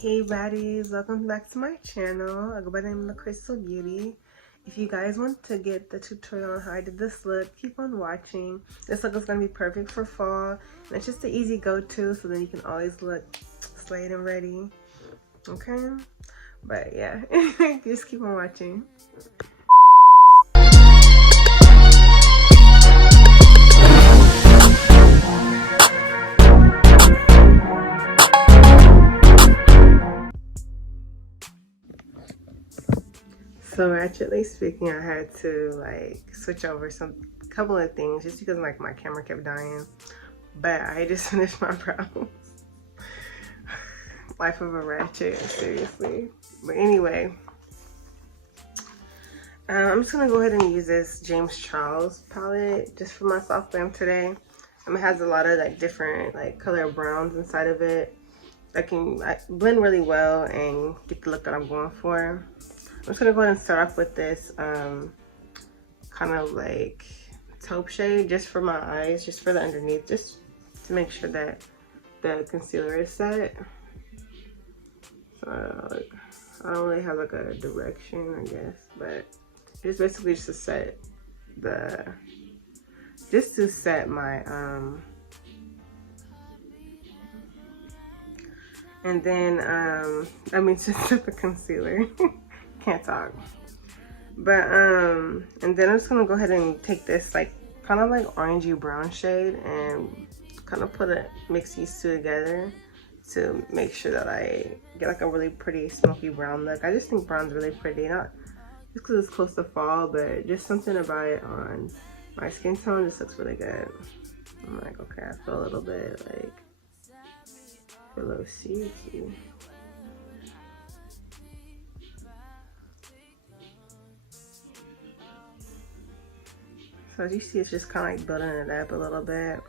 Hey baddies, welcome back to my channel. I go by the name of Lakrystal Beauty. If you guys want to get the tutorial on how I did this look, keep on watching. This look is going to be perfect for fall, and it's just an easy go-to, so then you can always look slayed and ready. Okay? But yeah, just keep on watching. So ratchetly speaking, I had to like switch over a couple of things just because like my camera kept dying. But I just finished my brows. Life of a ratchet, seriously. But anyway, I'm just gonna go ahead and use this James Charles palette just for my soft glam today. It has a lot of like different like color browns inside of it that can blend really well and get the look that I'm going for. I'm just gonna go ahead and start off with this kind of like taupe shade just for my eyes, just for the underneath, just to make sure that the concealer is set. So I don't really have like a direction, I guess, but it's basically just to set my and then I mean to set the concealer. Can't talk. But and then I'm just gonna go ahead and take this like kind of like orangey brown shade and kind of mix these two together to make sure that I get like a really pretty smoky brown look. I just think brown's really pretty, not just because it's close to fall, but just something about it on my skin tone just looks really good. I'm like, okay, I feel a little bit like a little seedy. So as you see, it's just kind of like building it up a little bit.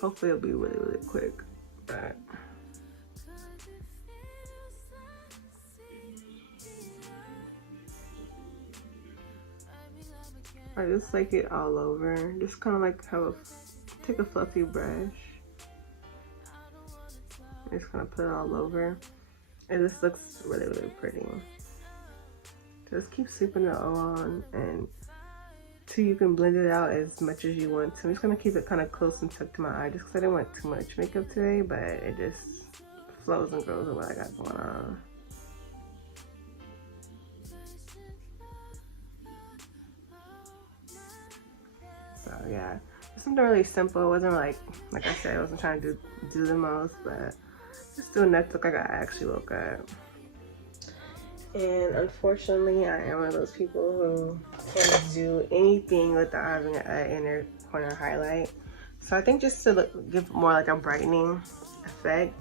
Hopefully it'll be really, really quick, but I just like it all over. Just kind of like take a fluffy brush. Just kind of put it all over. And this looks really, really pretty. Just keep sweeping the O on and till you can blend it out as much as you want to. I'm just gonna keep it kind of close and tucked to my eye just because I didn't want too much makeup today, but it just flows and goes with what I got going on. So yeah, it's something really simple. It wasn't like I said, I wasn't trying to do the most, but just do enough to look like I actually look good. And unfortunately, I am one of those people who can't do anything without having an inner corner highlight. So I think just to give more like a brightening effect,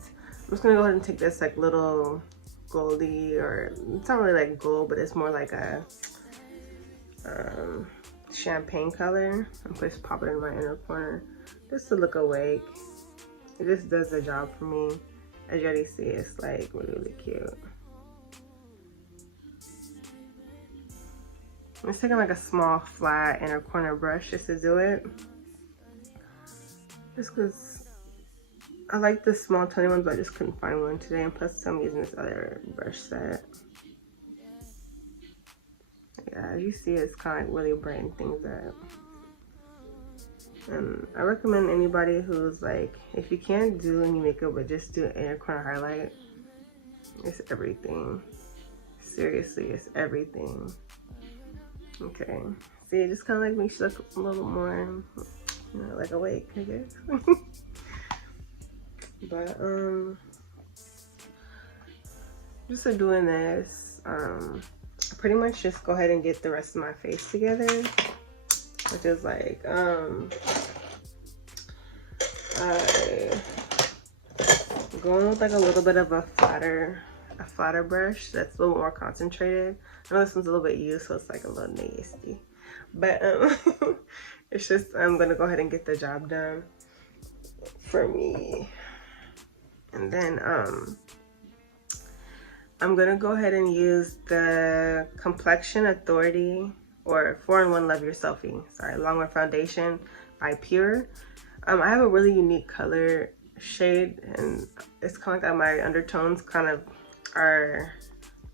I'm just gonna go ahead and take this like little goldy, or it's not really like gold, but it's more like a champagne color, and just pop it in my inner corner just to look awake. It just does the job for me. As you already see, it's like really, really cute. I'm just taking like a small flat inner corner brush just to do it. Just because I like the small tiny ones, but I just couldn't find one today. And plus I'm using this other brush set. Yeah, as you see, it's kind of like really brightening things up. And I recommend anybody who's like, if you can't do any makeup but just do an inner corner highlight, it's everything. Seriously, it's everything. Okay, see, it just kind of like makes you look a little more, you know, like awake, I guess. But just for doing this, I pretty much just go ahead and get the rest of my face together, which is like going with like a little bit of a flatter brush that's a little more concentrated. I know this one's a little bit used, so it's like a little nasty, but it's just I'm gonna go ahead and get the job done for me. And then I'm gonna go ahead and use the Complexion Authority, or 4-in-1 Love Your Selfie, sorry, Longwear Foundation by Pure. I have a really unique color shade, and it's kind of like my undertones kind of are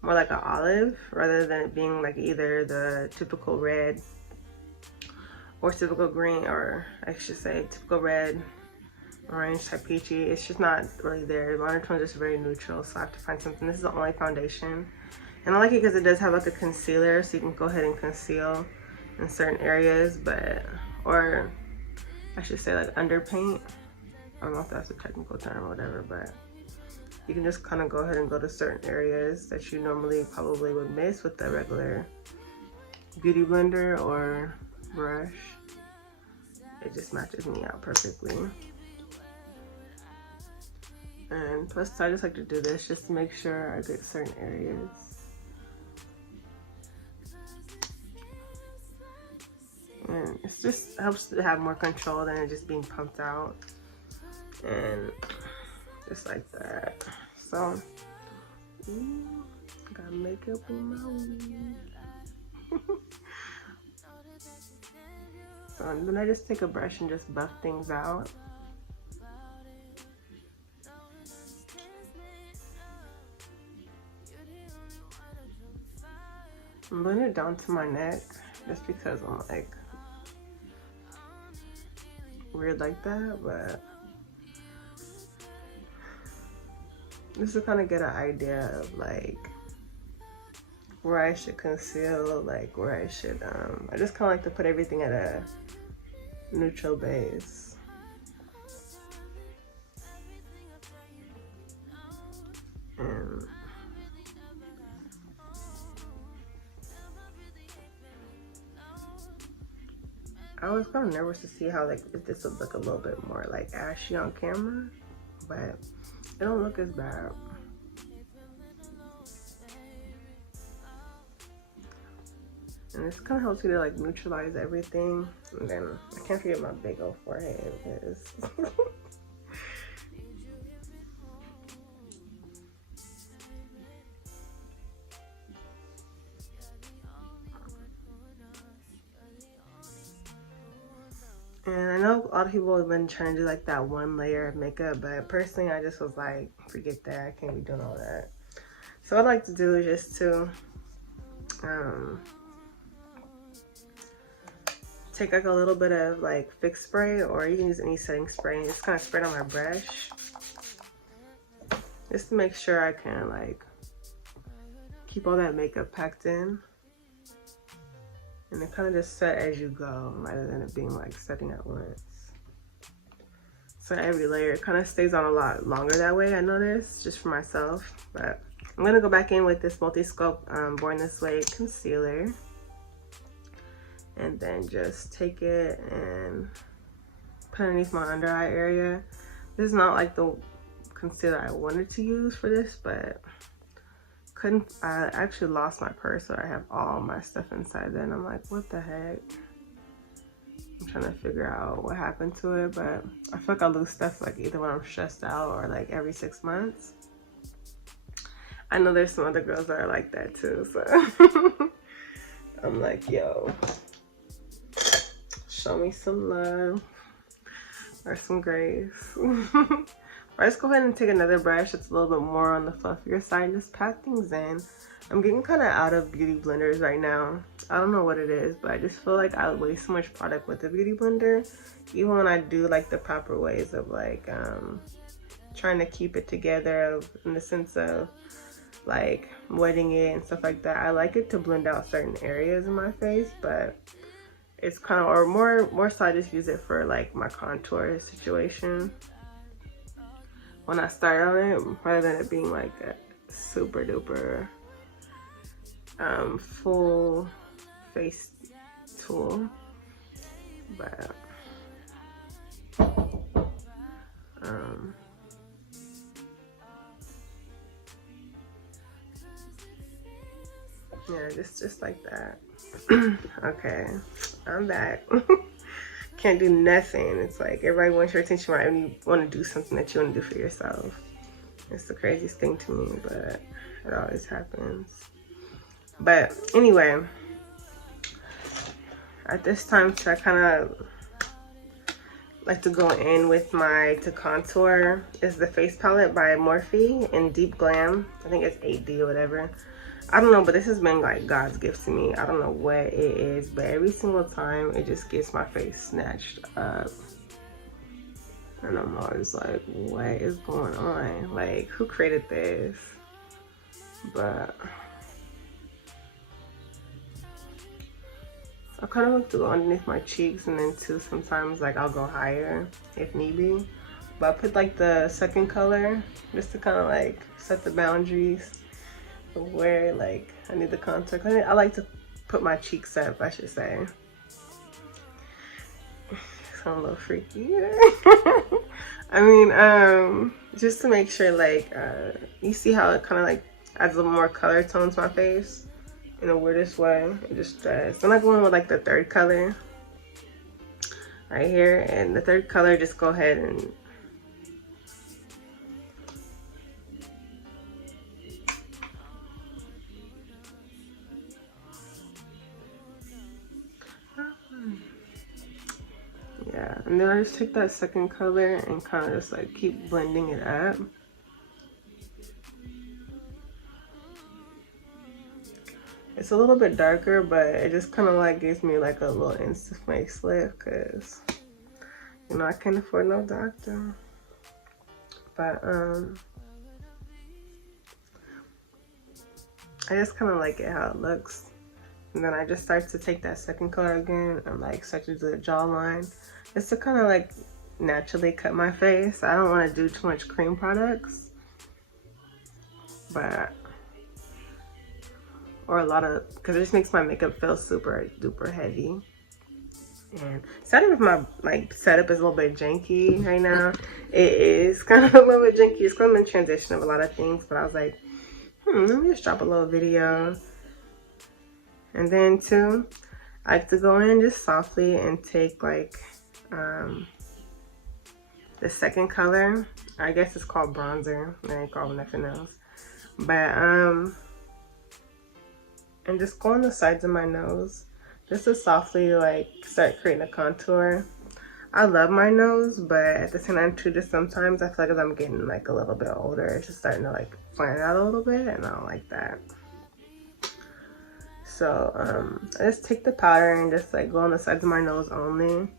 more like an olive rather than it being like either the typical red or typical green, or I should say typical red, orange type peachy. It's just not really there. My undertone is just very neutral, so I have to find something. This is the only foundation, and I like it because it does have like a concealer, so you can go ahead and conceal in certain areas, but, or I should say like underpaint. I don't know if that's a technical term or whatever, but you can just kind of go ahead and go to certain areas that you normally probably would miss with the regular beauty blender or brush. It just matches me out perfectly. And plus I just like to do this just to make sure I get certain areas. And it just helps to have more control than it just being pumped out. And just like that. So, got makeup in my wig. So, and then I just take a brush and just buff things out. I'm blending it down to my neck just because I'm like weird like that, but just to kind of get an idea of like where I should conceal, like where I should, I just kind of like to put everything at a neutral base. And I was kind of nervous to see how like if this would look a little bit more like ashy on camera, but it don't look as bad. And this kind of helps you to like neutralize everything. And then I can't forget my big old forehead because and I know a lot of people have been trying to do like that one layer of makeup, but personally I just was like, forget that, I can't be doing all that. So what I like to do is just to take like a little bit of like fix spray, or you can use any setting spray, and just kind of spray it on my brush just to make sure I can like keep all that makeup packed in. And it kind of just set as you go rather than it being like setting at once. So every layer kind of stays on a lot longer that way, I noticed, just for myself. But I'm gonna go back in with this Multi-Scope Born This Way concealer. And then just take it and put underneath my under eye area. This is not like the concealer I wanted to use for this, but I actually lost my purse, so I have all my stuff inside there, and I'm like, what the heck? I'm trying to figure out what happened to it, but I feel like I lose stuff like either when I'm stressed out or like every 6 months. I know there's some other girls that are like that too, so I'm like, yo, show me some love or some grace. Let's go ahead and take another brush that's a little bit more on the fluffier side and just pat things in. I'm getting kind of out of beauty blenders right now. I don't know what it is, but I just feel like I waste so much product with the beauty blender, even when I do like the proper ways of like trying to keep it together in the sense of like wetting it and stuff like that. I like it to blend out certain areas in my face, but it's kind of, or more so I just use it for like my contour situation when I start on it, rather than it being like a super duper full face tool. But yeah, just like that. Okay, I'm back. Can't do nothing. It's like everybody wants your attention right when you want to do something that you want to do for yourself. It's the craziest thing to me, but it always happens. But anyway, at this time, to kind of like to go in with my to contour is the face palette by Morphe in Deep Glam. I think it's 8D or whatever. I don't know, but this has been like God's gift to me. I don't know what it is, but every single time it just gets my face snatched up. And I'm always like, what is going on? Like, who created this? But I kind of like to go underneath my cheeks, and then too sometimes like I'll go higher if need be. But I put like the second color just to kind of like set the boundaries of where like I need the contour. I like to put my cheeks up, I should say. Sound a little freaky. I mean, just to make sure like you see how it kind of like adds a little more color tone to my face in the weirdest way. It just does. Then I go in with like the third color right here, and the third color, just go ahead and yeah, and then I just take that second color and kind of just like keep blending it up. It's a little bit darker, but it just kind of like gives me like a little instant facelift because, you know, I can't afford no doctor. But I just kind of like it how it looks. And then I just start to take that second color again and like start to do the jawline. Just to kind of like naturally cut my face. I don't want to do too much cream products. But or a lot of, because it just makes my makeup feel super duper heavy. And sorry if my like setup is a little bit janky right now. It is kind of a little bit janky. It's kind of in transition of a lot of things, but I was like, let me just drop a little video. And then too, I like to go in just softly and take like the second color. I guess it's called bronzer. I ain't called nothing else. But and just go on the sides of my nose just to softly like start creating a contour. I love my nose, but at the same time too, just sometimes I feel like as I'm getting like a little bit older, it's just starting to like flatten out a little bit, and I don't like that. So I just take the powder and just like go on the sides of my nose only,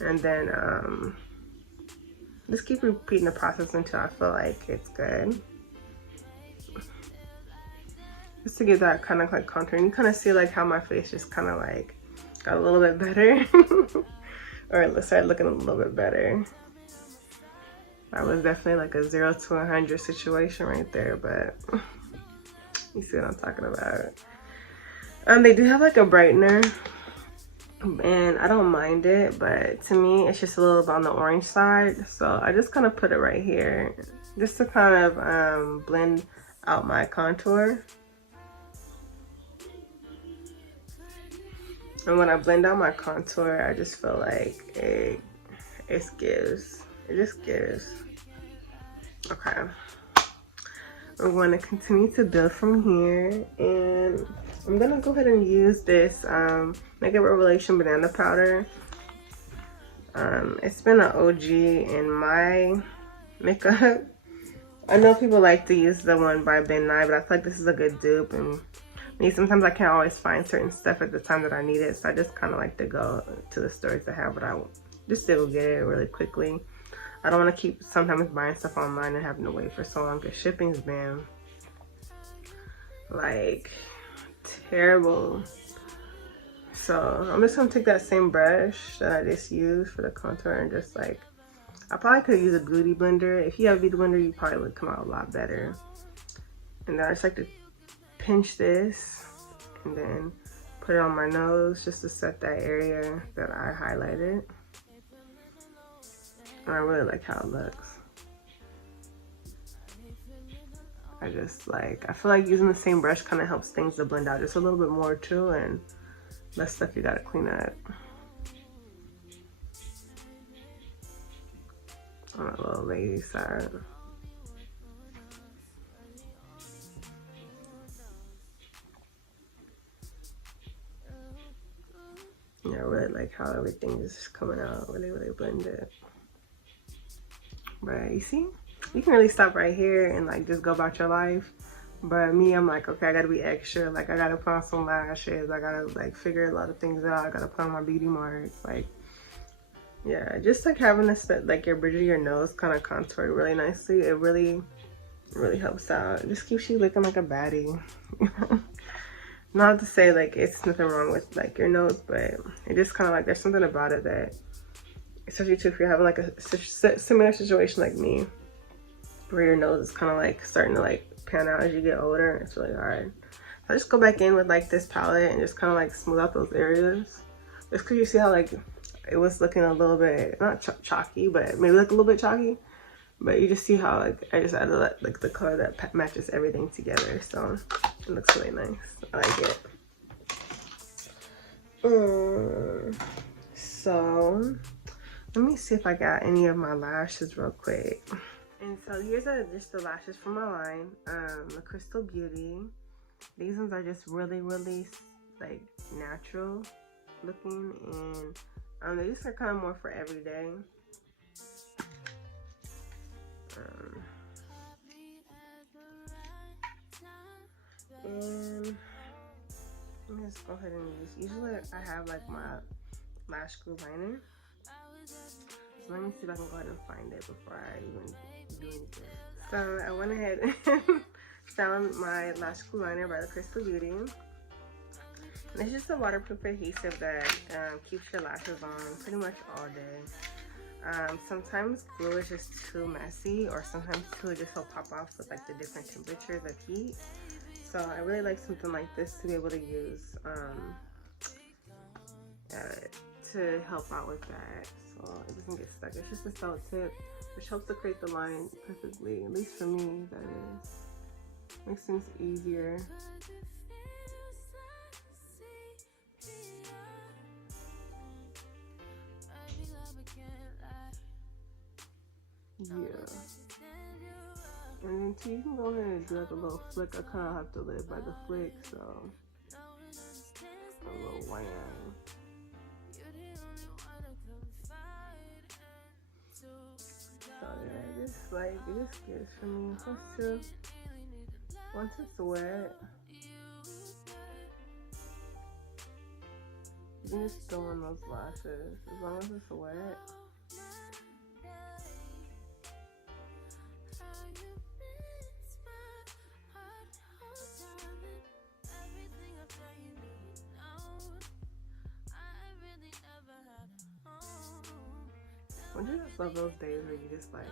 and then just keep repeating the process until I feel like it's good. Just to get that kind of like contour. And you kind of see like how my face just kind of like got a little bit better. Or it started looking a little bit better. That was definitely like a 0 to 100 situation right there, but you see what I'm talking about. They do have like a brightener, and I don't mind it, but to me it's just a little on the orange side. So I just kind of put it right here just to kind of blend out my contour. And when I blend out my contour, I just feel like it just gives. Okay. I'm going to continue to build from here, and I'm going to go ahead and use this Makeup Revelation Banana Powder. It's been an OG in my makeup. I know people like to use the one by Ben Nye, but I feel like this is a good dupe, and sometimes I can't always find certain stuff at the time that I need it, so I just kind of like to go to the stores to have what I want, just to go get it really quickly. I don't want to keep sometimes buying stuff online and having to wait for so long, because shipping's been like terrible. So I'm just gonna take that same brush that I just used for the contour and just like, I probably could use a beauty blender. If you have a beauty blender, you probably would come out a lot better. And then I just like to pinch this and then put it on my nose just to set that area that I highlighted. And I really like how it looks. I feel like using the same brush kind of helps things to blend out just a little bit more too, and less stuff you gotta clean up. On a little lazy side. Yeah, really like how everything is just coming out really, really blended. But you see, you can really stop right here and like just go about your life. But me, I'm like, okay, I gotta be extra. Like, I gotta put on some lashes. I gotta like figure a lot of things out. I gotta put on my beauty marks. Like, yeah, just like having this, like your bridge of your nose kind of contoured really nicely. It really helps out. It just keeps you looking like a baddie. Not to say like it's nothing wrong with like your nose, but it just kind of like there's something about it that, especially too if you're having like a similar situation like me, where your nose is kind of like starting to like pan out as you get older. It's really hard. I just go back in with like this palette and just kind of like smooth out those areas. Just because you see how like it was looking a little bit, not chalky, but maybe like a little bit chalky. But you just see how like I just added like the color that matches everything together. So it looks really nice. I like it. So let me see if I got any of my lashes real quick. And so here's just the lashes from my line, Lakrystal Beauty. These ones are just really like natural looking, and these are kind of more for everyday. And let me just go ahead and use. Usually I have like my Lashglue liner. So let me see if I can go ahead and find it before I even do anything. So I went ahead and found my Lashglue liner by Lakrystal Beauty. And it's just a waterproof adhesive that keeps your lashes on pretty much all day. Sometimes glue is just too messy, or sometimes too it just will pop off with like the different temperatures of heat. So I really like something like this to be able to use to help out with that, so it doesn't get stuck. It's just a felt tip, which helps to create the line perfectly, at least for me, that is. Makes things easier. Yeah. And then too, you can go ahead and do like a little flick. I kind of have to live by the flick, so a little wham. So yeah, just like it just gets for me. Once it's wet, you can just throw in those lashes as long as it's wet. I just love those days where you just like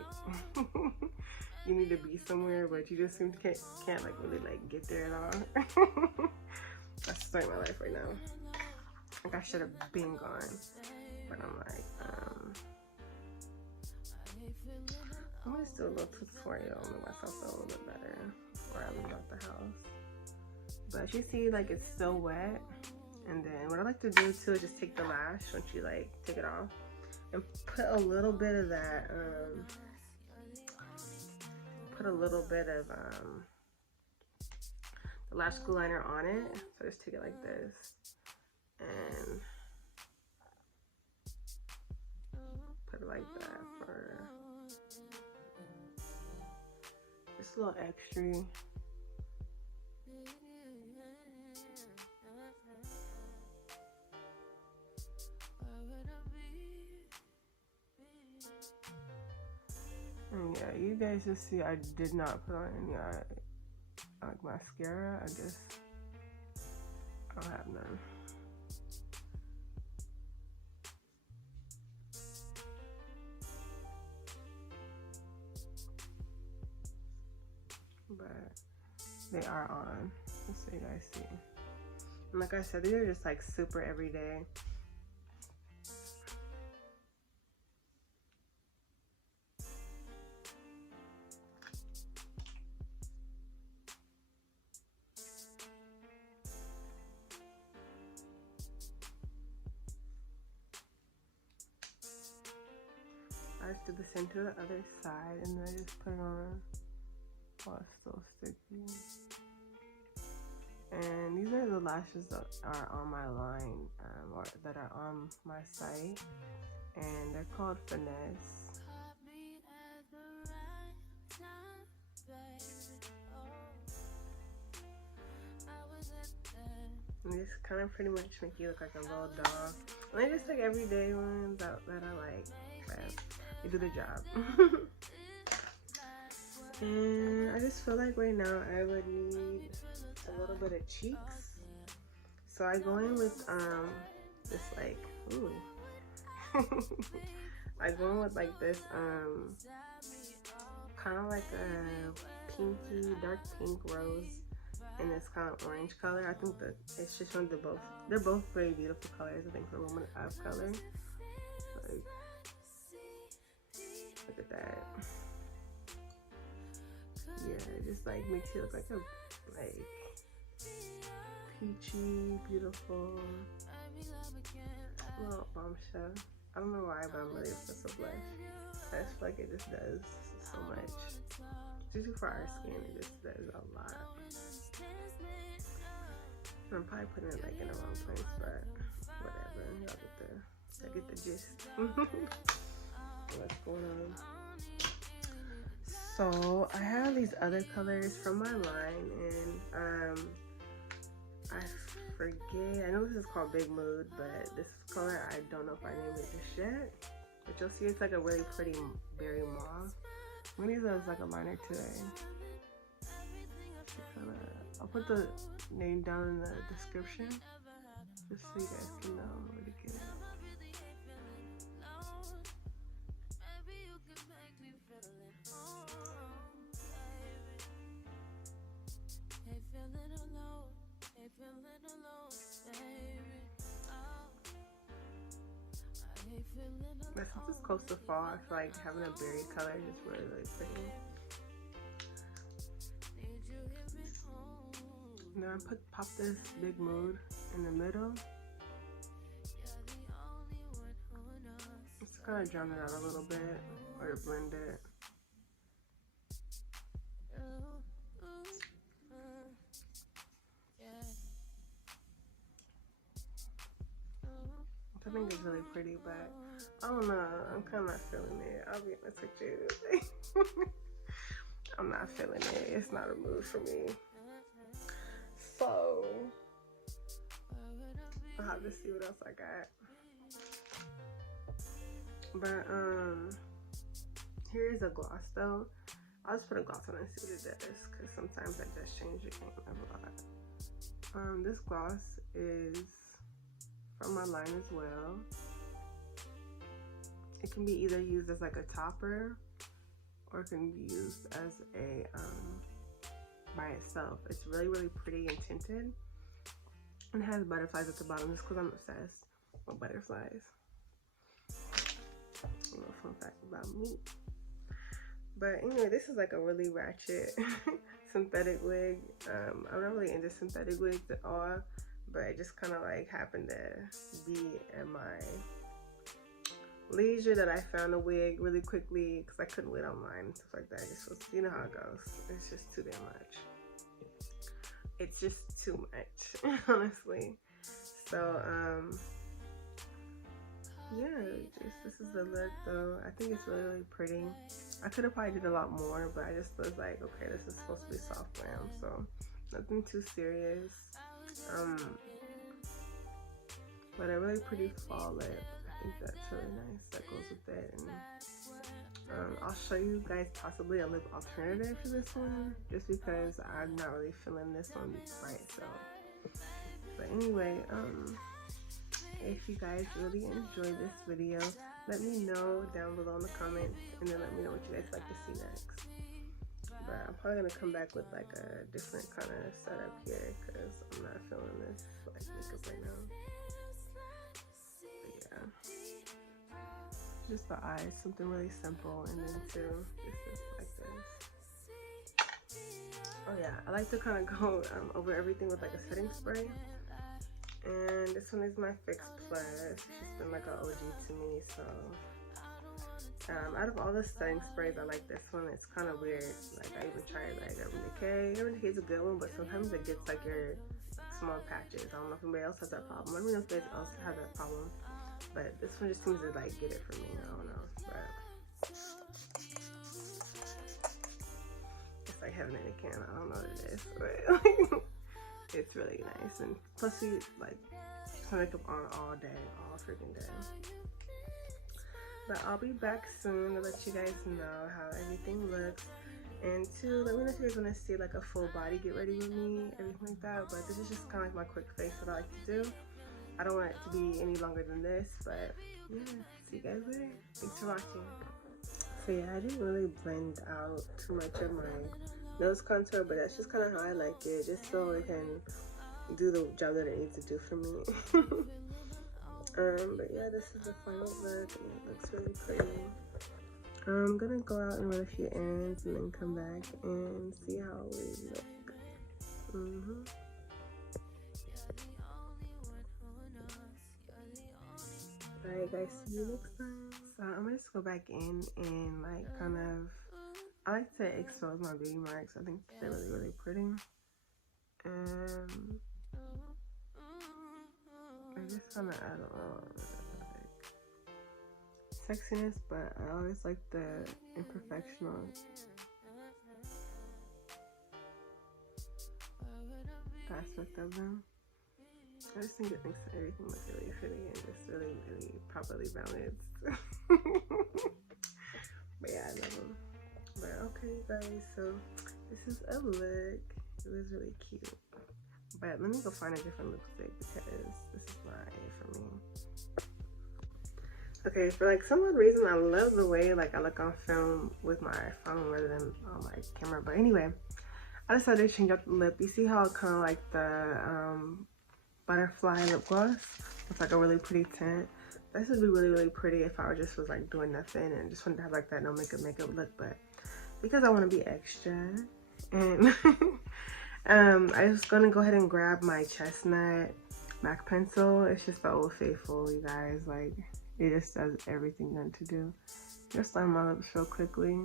you need to be somewhere, but you just seem to can't like really like get there at all. That's the story of my life right now. Like I should have been gone, but I'm like, I'm gonna just do a little tutorial and make myself feel a little bit better before I leave out the house. But you see, like it's still wet, and then what I like to do too is just take the lash once you like take it off. And put a little bit of that, the Lashglue liner on it. So just take it like this, and put it like that for just a little extra. And yeah, you guys just see I did not put on any like mascara. I don't have none. But they are on, just so you guys see. And like I said, these are just like super everyday. I just did the same to the other side, and then I just put it on while it's still sticky. And these are the lashes that are on my line, or that are on my site, and they're called Finesse. And this kind of pretty much make you look like a little dog. And I just like everyday ones that I like, but they do the job. And I just feel like right now I would need a little bit of cheeks. So I go in with this like, ooh. I go in with like this kind of like a pinky, dark pink rose in this kind of orange color. I think that it's just one of they're both very beautiful colors, I think, for women of color. Like, look at that. Yeah, it just like makes you look like a peachy, beautiful little bombshell. I don't know why, but I'm really obsessed with blush. I just feel like it just does so much. Especially for our skin, it just does a lot. I'm probably putting it like in the wrong place, but whatever. Y'all get the gist. What's going on? So I have these other colors from my line, and I forget. I know this is called Big Mood, but this color I don't know if I named it just yet. But you'll see it's like a really pretty berry mauve. I'm gonna use that as like a liner today. I'll put the name down in the description just so you guys can know where to get it. But since it's close to fall, I feel like having a berry color is really, really pretty. And then I pop this Big Mood in the middle. Just kind of drown it out a little bit, or blend it. I think it's really pretty, but I don't know. I'm kind of not feeling it. I'll be honest with you. I'm not feeling it. It's not a mood for me. So I'll have to see what else I got. But here's a gloss though. I'll just put a gloss on and see what it does, because sometimes that does change the game a lot. This gloss is from my line as well. It can be either used as like a topper, or it can be used as a by itself. It's really, really pretty and tinted, and it has butterflies at the bottom just because I'm obsessed with butterflies. A little fun fact about me. But anyway, this is like a really ratchet synthetic wig. I'm not really into synthetic wigs at all, but it just kind of like happened to be at my leisure that I found a wig really quickly because I couldn't wait online and stuff like that. It just was, you know how it goes. It's just too damn much. It's just too much, honestly. So yeah, this is the look though. I think it's really, really pretty. I could have probably did a lot more, but I just was like, okay, this is supposed to be soft glam, so nothing too serious. But a really pretty fall lip. I think that's really nice. That goes with it. And I'll show you guys possibly a lip alternative to this one, just because I'm not really feeling this one by itself. But anyway, if you guys really enjoyed this video, let me know down below in the comments, and then let me know what you guys like to see next. But I'm probably gonna come back with like a different kind of setup here, because I'm not feeling this like makeup right now. But yeah, just the eyes, something really simple, and then too, just like this. Oh yeah, I like to kind of go over everything with like a setting spray. And this one is my Fix Plus. She's been like an OG to me, so out of all the setting sprays, I like this one. It's kind of weird. Like I even tried like Urban Decay. Urban Decay is a good one, but sometimes it gets like your small patches. I don't know if anybody else has that problem. Let me know if anybody else has that problem. But this one just seems to like get it for me. I don't know. But it's like heaven in a can. I don't know what it is. But it's really nice. And plus you like put makeup on all day, all freaking day. But I'll be back soon to let you guys know how everything looks. And two, let me know if you guys want to see like a full body get ready with me, everything like that. But this is just kind of like my quick face that I like to do. I don't want it to be any longer than this, but yeah, see you guys later. Thanks for watching. So yeah, I didn't really blend out too much of my nose contour, but that's just kind of how I like it, just so it can do the job that it needs to do for me. But yeah, this is the final look, and it looks really pretty. I'm gonna go out and run a few errands and then come back and see how we look. Alright guys, see you next time. So I'm gonna just go back in and like kind of, I like to expose my beauty marks. I think they're really, really pretty. And I just kind of add a little like sexiness, but I always like the imperfection aspect of them. I just think it makes everything look really pretty and just really, really properly balanced. But yeah, I love them. But okay, guys, so this is a look. It was really cute. But let me go find a different lipstick because this is not it for me. Okay, for like some odd reason, I love the way like I look on film with my phone rather than on my camera. But anyway, I decided to change up the lip. You see how it kind of like the butterfly lip gloss? It's like a really pretty tint. This would be really, really pretty if I just was like doing nothing and just wanted to have like that no makeup look. But because I want to be extra, and I was gonna go ahead and grab my Chestnut MAC pencil. It's just the Old Faithful, you guys. Like, it just does everything you need to do. Just line my lips real quickly.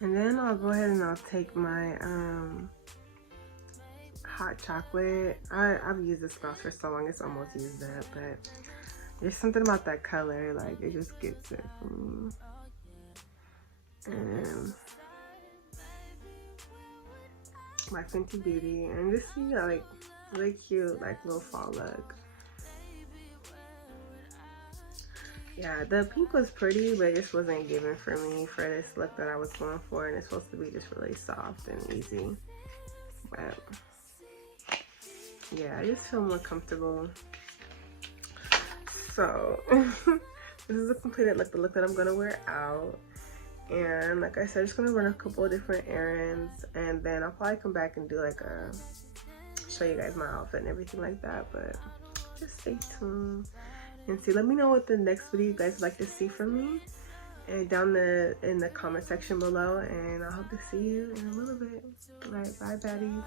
And then I'll go ahead and I'll take my hot chocolate. I've used this gloss for so long, it's almost used up, but there's something about that color, like it just gets it for me. And my Fenty Beauty, and just see like really cute like little fall look. Yeah, the pink was pretty, but it just wasn't given for me for this look that I was going for, and it's supposed to be just really soft and easy. But yeah, I just feel more comfortable. So this is a completed look, the look that I'm gonna wear out. And like I said, I'm just gonna run a couple of different errands, and then I'll probably come back and do like show you guys my outfit and everything like that. But just stay tuned and see. Let me know what the next video you guys would like to see from me, and down in the comment section below. And I hope to see you in a little bit. All right, bye, baddies.